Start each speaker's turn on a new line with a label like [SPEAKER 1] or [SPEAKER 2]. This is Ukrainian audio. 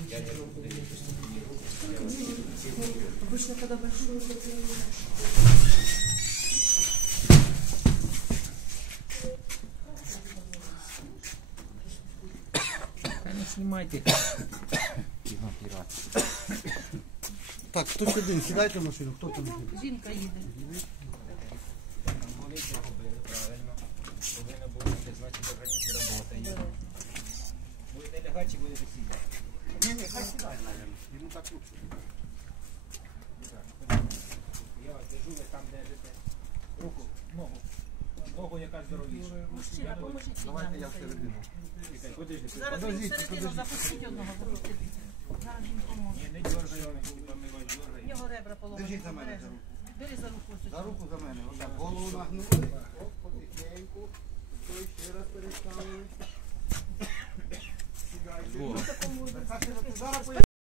[SPEAKER 1] Обычно, когда большой,
[SPEAKER 2] Не знімайте.
[SPEAKER 3] Так, хтось один, сідайте в машину, хто там?
[SPEAKER 1] жінка їде.
[SPEAKER 2] Болить робили, правильно. Повинно було, значить організм працює. Будете лягати чи будете сидіти?
[SPEAKER 3] Ні, хай сідає, мабуть. Йому так лучше.
[SPEAKER 2] Я вас держу, ви там держите. Руку, ногу. Ногу яка здоровіша.
[SPEAKER 1] Мужчина, поможіть.
[SPEAKER 3] Давайте я всередину.
[SPEAKER 2] Подожди,
[SPEAKER 1] Зараз він всередину запустить одного, запустити. Зараз він поможе.
[SPEAKER 2] не дергай його, помивай, дергай.
[SPEAKER 1] Його ребра поломані.
[SPEAKER 3] Держіть за мене за руку.
[SPEAKER 1] Бери за руку. ось
[SPEAKER 3] За
[SPEAKER 1] цю.
[SPEAKER 3] руку за мене. Отак, голову нагнули. Оп, потихеньку. Той ще раз переставили. Сідайте. Зараз